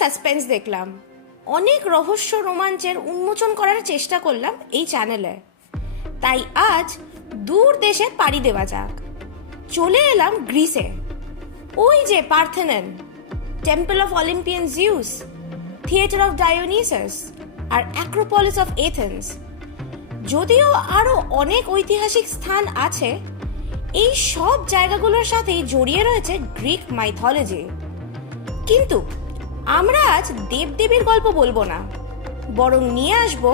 Suspense দেখলাম, অনেক রহস্য রোমাঞ্চের উন্মোচন করার চেষ্টা করলাম এই চ্যানেলে তাই আজ দূর দেশে পাড়ি দেওয়া যাক। চলে এলাম গ্রিসে। ওই যে Parthenon temple of Olympian Zeus theatre of Dionysus R Acropolis of Athens যদিও আরও অনেক ঐতিহাসিক স্থান আছে, এই সব জায়গাগুলোর সাথেই জড়িয়ে রয়েছে গ্রিক মাইথোলজি কিন্তু আমরা আজ দেবদেবীর গল্প বলব না, বরং নিয়ে আসব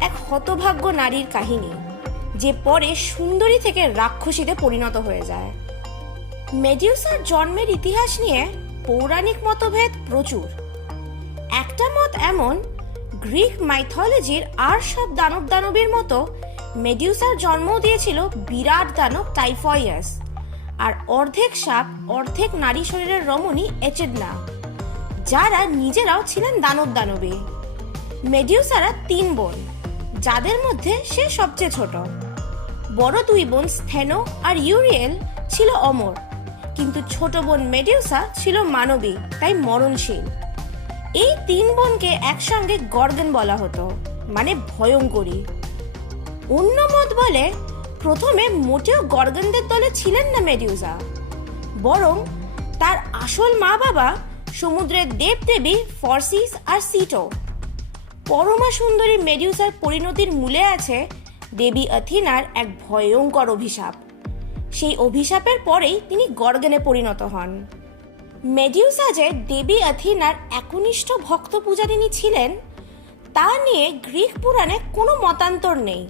এক হতভাগ্য নারীর কাহিনী, যে পরে সুন্দরী থেকে রাক্ষসীতে পরিণত হয়ে যায়। মেডিউসার জন্মের ইতিহাস নিয়ে পৌরাণিক মতভেদ প্রচুর। একটা মত এমন, গ্রিক মাইথোলজির আর সব দানব দানবীর মতো মেডিউসার জন্মও দিয়েছিল বিরাট দানব টাইফয়েস আর অর্ধেক সাপ, অর্ধেক নারী শরীরের রমণী এচেডনা। যারা নিজেরাও ছিলেন দানব দানবী। মেডিউসারা তিন বোন, যাদের মধ্যে সে সবচেয়ে ছোট। বড় দুই বোন স্থেনো আর ইউরিয়েল ছিল অমর, কিন্তু ছোট বোন মেডিউসা ছিল মানবী, তাই মরণশীল। এই তিন বোনকে একসঙ্গে গর্গন বলা হতো মানে ভয়ঙ্করী। অন্য মত বলে, প্রথমে মোটেও গর্গনদের দলে ছিলেন না মেডিউসা, বরং তার আসল মা বাবা সমুদ্রের দেবদেবী ফরসিস আর সিটো। পরমা সুন্দরী মেডিউসার পরিণতির মূলে আছে দেবী অথিনার এক ভয়ঙ্কর অভিশাপ। সেই অভিশাপের পরেই তিনি গর্গনে পরিণত হন। মেডিউসা যে দেবী অথিনার একনিষ্ঠ ভক্ত পূজারিণী ছিলেন, তা নিয়ে গ্রিক পুরাণে কোনো মতান্তর নেই।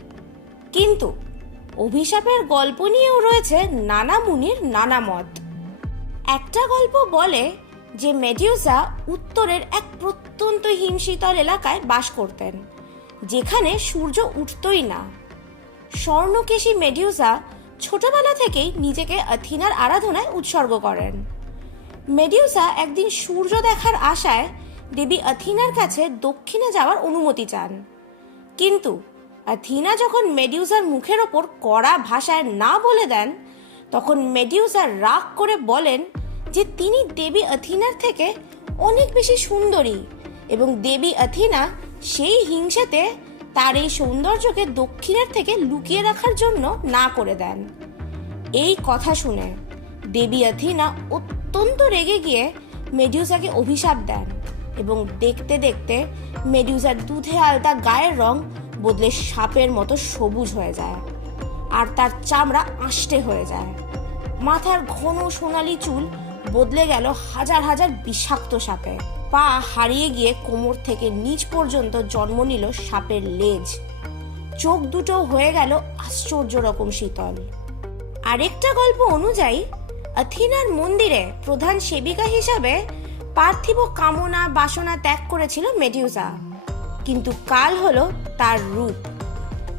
কিন্তু অভিশাপের গল্প নিয়েও রয়েছে নানা মুনির নানা মত। একটা গল্প বলে যে মেডিউসা উত্তরের এক প্রত্যন্ত হিমশীতল এলাকায় বাস করতেন, যেখানে সূর্য উঠতই না। স্বর্ণকেশী মেডিউসা ছোটবেলা থেকেই নিজেকে অথিনার আরাধনায় উৎসর্গ করেন। মেডিউসা একদিন সূর্য দেখার আশায় দেবী অথিনার কাছে দক্ষিণে যাওয়ার অনুমতি চান। কিন্তু অথিনা যখন মেডিউসার মুখের ওপর কড়া ভাষায় না বলে দেন, তখন মেডিউসা রাগ করে বলেন যে তিনি দেবী অথিনার থেকে অনেক বেশি সুন্দরী এবং দেবী অথিনা সেই হিংসেতে তার এই সৌন্দর্যকে দক্ষিণের থেকে লুকিয়ে রাখার জন্য না করে দেন। এই কথা শুনে দেবী অথিনা অত্যন্ত রেগে গিয়ে মেডিউসাকে অভিশাপ দেন এবং দেখতে দেখতে মেডিউসার দুধে আলতা গায়ের রং বদলে সাপের মতো সবুজ হয়ে যায় আর তার চামড়া আষ্টে হয়ে যায়। মাথার ঘন সোনালি চুল বদলে গেল হাজার হাজার বিষাক্ত সাপে। পা হারিয়ে গিয়ে কোমর থেকে নিচ পর্যন্ত জন্ম নিল সাপের লেজ। চোখ দুটো হয়ে গেল আশ্চর্য রকম শীতল। আরেকটা গল্প অনুযায়ী, অথিনার মন্দিরে প্রধান সেবিকা হিসাবে পার্থিব কামনা বাসনা ত্যাগ করেছিল মেডিউজা। কিন্তু কাল হলো তার রূপ।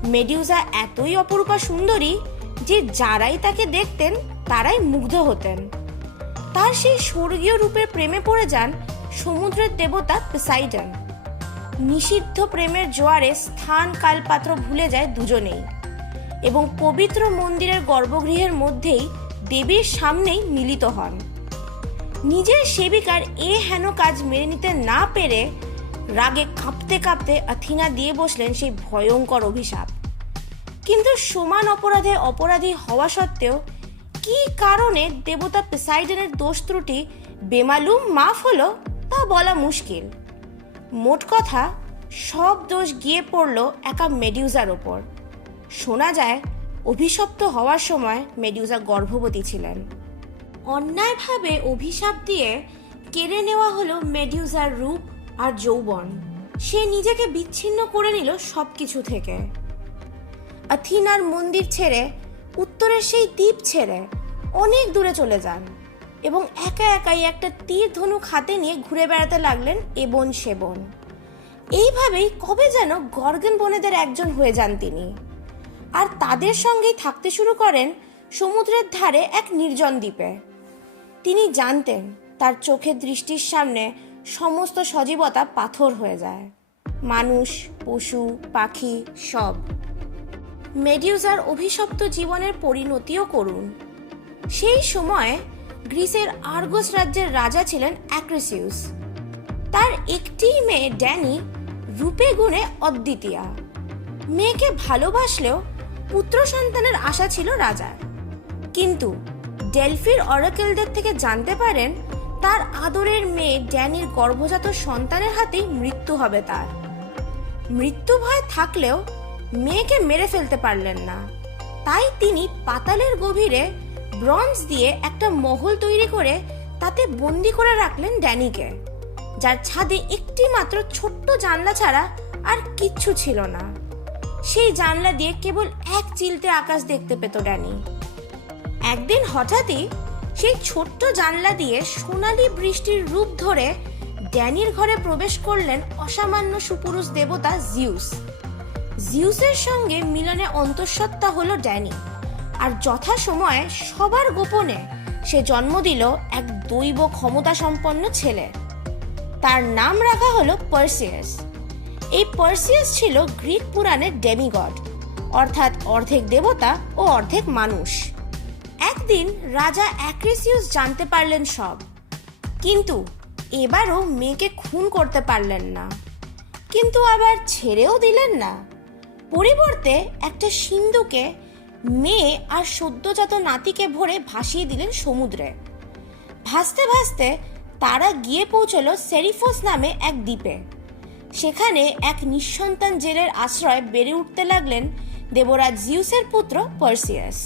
মেডিউসা এতই অপরূপা সুন্দরী যে যারাই তাকে দেখতেন, তারাই মুগ্ধ হতেন। তার সেই স্বর্গীয় রূপের প্রেমে পড়ে যান সমুদ্রের দেবতা পেসাইডন। নিষিদ্ধ প্রেমের জোয়ারে স্থান কালপাত্র ভুলে যায় দুজনেই এবং পবিত্র মন্দিরের গর্ভগৃহের মধ্যেই দেবীর সামনেই মিলিত হন। নিজের সেবিকার এ হেন কাজ মেনে নিতে না পেরে রাগে কাঁপতে কাঁপতে অথিনা দিয়ে বসলেন সেই ভয়ঙ্কর অভিশাপ। কিন্তু সমান অপরাধে অপরাধী হওয়া সত্ত্বেও কি কারণে দেবতা পেসাইডেনের দোষ ত্রুটি বেমালুম মাফ হলো তা বলা মুশকিল। মোট কথা, সব দোষ গিয়ে পড়ল একা মেডিউজার ওপর। শোনা যায়, অভিশপ্ত হওয়ার সময় মেডিউজা গর্ভবতী ছিলেন। অন্যায়ভাবে অভিশাপ দিয়ে কেড়ে নেওয়া হলো মেডিউজার রূপ আর যৌবন। সে নিজেকে বিচ্ছিন্ন করে নিল সব কিছু থেকে। অথিনার মন্দির ছেড়ে উত্তরের সেই দ্বীপ ছেড়ে অনেক দূরে চলে যান এবং একা একাই একটা তীর ধনুক হাতে নিয়ে ঘুরে বেড়াতে লাগলেন এবন সেবন এইভাবেই কবে যেন গর্গেন বনেদের একজন হয়ে যান তিনি। আর তাদের সঙ্গেই থাকতে শুরু করেন সমুদ্রের ধারে এক নির্জন দ্বীপে। তিনি জানতেন তার চোখের দৃষ্টির সামনে সমস্ত সজীবতা পাথর হয়ে যায়। মানুষ, পশু, পাখি সব মেডিউজার অভিশপ্ত জীবনের পরিণতিও করুন। সেই সময় গ্রিসের আর্গোস রাজ্যের রাজা ছিলেন অ্যাক্রেসিউস। তার একটি মেয়ে ড্যানি রূপে গুণে অদ্বিতীয়া। মেয়েকে ভালোবাসলেও পুত্র সন্তানের আশা ছিল রাজার। কিন্তু ডেলফির অরাকেলদের থেকে জানতে পারেন, তার আদরের মেয়ে ড্যানির গর্ভজাত সন্তানের হাতেই মৃত্যু হবে তার। মৃত্যু ভয় থাকলেও মেয়েকে মেরে ফেলতে পারলেন না। তাই তিনি পাতালের গভীরে ব্রঞ্জ দিয়ে একটা মহল তৈরি করে তাতে বন্দি করে রাখলেন ড্যানিকে, যার ছাদে একটি মাত্র ছোট্ট জানলা ছাড়া আর কিচ্ছু ছিল না। সেই জানলা দিয়ে কেবল এক চিলতে আকাশ দেখতে পেত ড্যানি। একদিন হঠাৎই সেই ছোট্ট জানলা দিয়ে সোনালি বৃষ্টির রূপ ধরে ড্যানির ঘরে প্রবেশ করলেন অসামান্য সুপুরুষ দেবতা জিউস। জিউসের সঙ্গে মিলনে অন্তঃসত্ত্বা হলো ড্যানি। আর যথাসময়ে সবার গোপনে সে জন্ম দিল এক দৈব ক্ষমতা সম্পন্ন ছেলে। তার নাম রাখা হলো পার্সিয়াস। এই পার্সিয়াস ছিল গ্রিক পুরাণের ডেমিগড, অর্থাৎ অর্ধেক দেবতা ও অর্ধেক মানুষ। একদিন রাজা অ্যাক্রিসিউস জানতে পারলেন সব, কিন্তু এবারও মেয়েকে খুন করতে পারলেন না। কিন্তু আবার ছেড়েও দিলেন না। পরিবর্তে একটা সিন্ধুকে মেয়ে আর সদ্যজাত নাতিকে ভরে ভাসিয়ে দিলেন সমুদ্রে। ভাসতে ভাসতে তারা গিয়ে পৌঁছলো সেরিফোস নামে এক দ্বীপে। সেখানে এক নিঃসন্তান জেলের আশ্রয় বেড়ে উঠতে লাগলেন দেবরাজ জিউসের পুত্র পার্সিয়াস।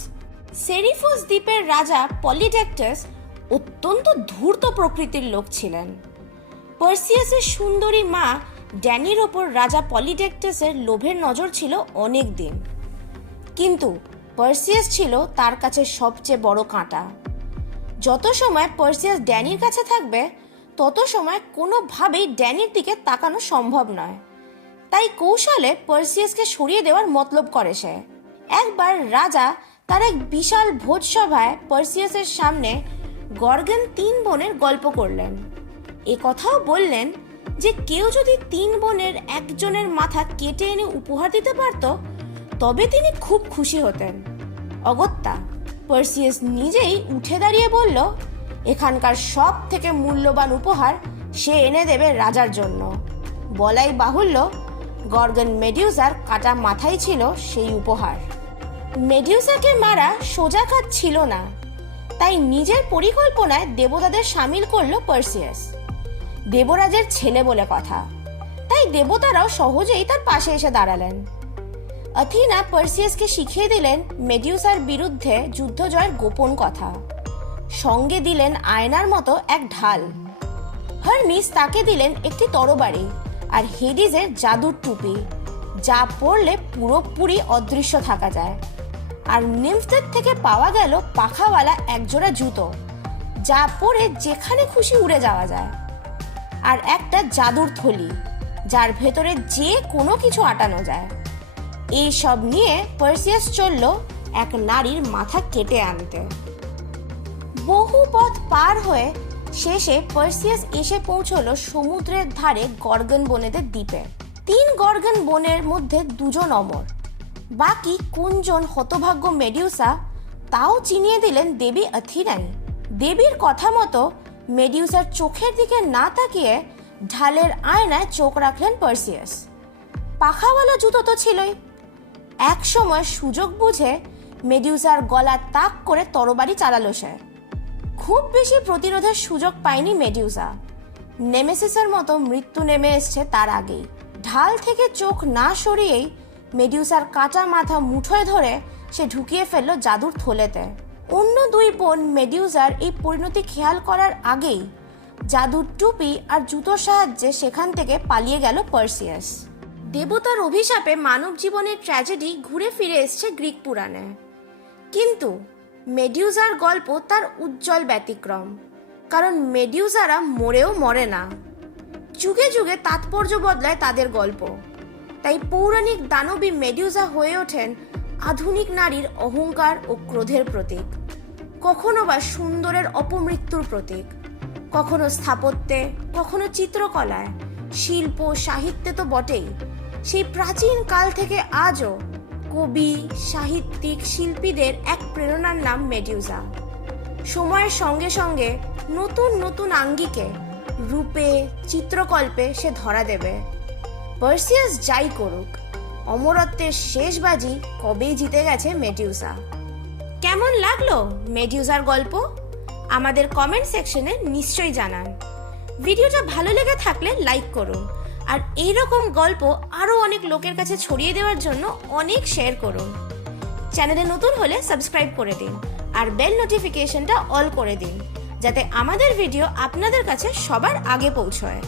সেরিফোস দ্বীপের রাজা পলিডেক্টাস অত্যন্ত ধূর্ত প্রকৃতির লোক ছিলেন। পার্সিয়াসের সুন্দরী মা ড্যানির ওপর রাজা পলিডেক্টাসের লোভের নজর ছিল অনেক দিন কিন্তু পার্সিয়াস ছিল তার কাছে সবচেয়ে বড় কাঁটা। যত সময় পার্সিয়াস ড্যানির কাছে থাকবে, তত সময় কোনোভাবেই ড্যানির দিকে তাকানো সম্ভব নয়। তাই কৌশলে পার্সিয়াসকে সরিয়ে দেওয়ার মতলব করে সে। একবার রাজা তার এক বিশাল ভোজসভায় পার্সিয়াসের সামনে গর্গেন তিন বোনের গল্প করলেন। এ কথাও বললেন যে কেউ যদি তিন বোনের একজনের মাথা কেটে এনে উপহার দিতে পারত, তবে তিনি খুব খুশি হতেন। অগত্যা, পার্সিয়াস নিজেই উঠে দাঁড়িয়ে বলল, এখানকার সব থেকে মূল্যবান উপহার সে এনে দেবে রাজার জন্য। বলাই বাহুল্য, গর্গন মেডিউসার কাটা মাথাই ছিল সেই উপহার। মেডিউসাকে মারা সোজা কাজ ছিল না। তাই নিজের পরিকল্পনায় দেবতাদের সামিল করল পার্সিয়াস। দেবরাজের ছেলে বলে কথা। তাই দেবতারাও সহজেই তার পাশে এসে দাঁড়ালেন। অথিনা পার্সিয়াসকে শিখিয়ে দিলেন মেডিউসার বিরুদ্ধে যুদ্ধ জয়ের গোপন কথা। সঙ্গে দিলেন আয়নার মতো এক ঢাল। হারমিস তাকে দিলেন একটি তরবারি আর হেডিজের জাদুর টুপি, যা পরলে পুরোপুরি অদৃশ্য থাকা যায়। আর নিমফদের থেকে পাওয়া গেল পাখাওয়ালা একজোড়া জুতো, যা পরে যেখানে খুশি উড়ে যাওয়া যায়। আর একটা জাদুর থলি, যার ভেতরে যে কোনো কিছু আটানো যায়। এই সব নিয়ে পার্সিয়াস চলল এক নারীর মাথা কেটে আনতে। বহু পথ পার হয়ে শেষে পার্সিয়াস এসে পৌঁছলো সমুদ্রের ধারে গর্গন বনেদের দ্বীপে। তিন গর্গন বনের মধ্যে দুজন অমর। বাকি কোনজন হতভাগ্য মেডিউসা তাও চিনিয়ে দিলেন দেবী অথিনাই দেবীর কথা মতো মেডিউসার চোখের দিকে না তাকিয়ে ঢালের আয়নায় চোখ রাখলেন পার্সিয়াস। পাখাওয়ালা জুতো তো ছিলই। এক সময় সুযোগ বুঝে মেডিউসার গলা তাক করে তরবারি চালালো সে। খুব বেশি প্রতিরোধের সুযোগ পায়নি মেডিউসা। নেমেসিসের মতো মৃত্যু নেমে এসছে তার আগেই। ঢাল থেকে চোখ না সরিয়েই মেডিউসার কাঁচা মাথা মুঠোয় ধরে সে ঢুকিয়ে ফেলল জাদুর থলেতে। অন্য দুই বোন মেডিউজার এই পরিণতি খেয়াল করার আগেই জাদুর টুপি আর জুতোর সাহায্যে সেখান থেকে পালিয়ে গেল পার্সিয়াস। দেবতার অভিশাপে মানব জীবনের ট্র্যাজেডি ঘুরে ফিরে এসছে গ্রিক পুরাণে। কিন্তু মেডিউজার গল্প তার উজ্জ্বল ব্যতিক্রম, কারণ মেডিউজারা মরেও মরে না। যুগে যুগে তাৎপর্য বদলায় তাদের গল্প। তাই পৌরাণিক দানবী মেডিউজা হয়ে ওঠেন আধুনিক নারীর অহংকার ও ক্রোধের প্রতীক। কখনো বা সুন্দরের অপমৃত্যুর প্রতীক। কখনো স্থাপত্যে, কখনো চিত্রকলায়, শিল্প সাহিত্যে তো বটেই। সেই প্রাচীন কাল থেকে আজও কবি, সাহিত্যিক, শিল্পীদের এক প্রেরণার নাম মেডিউজা। সময়ের সঙ্গে সঙ্গে নতুন নতুন আঙ্গিকে, রূপে, চিত্রকল্পে সে ধরা দেবে। পার্সিয়াস যাই করুক অমরত্বের শেষ বাজি কবেই জিতে গেছে মেডিউসা। কেমন লাগল মেডিউসার গল্প? আমাদের কমেন্ট সেকশনে নিশ্চয়ই জানান। ভিডিওটা ভালো লেগে থাকলে লাইক করুন আর এই রকম গল্প আরও অনেক লোকের কাছে ছড়িয়ে দেওয়ার জন্য অনেক শেয়ার করুন। চ্যানেলে নতুন হলে সাবস্ক্রাইব করে দিন আর বেল নোটিফিকেশনটা অল করে দিন, যাতে আমাদের ভিডিও আপনাদের কাছে সবার আগে পৌঁছয়।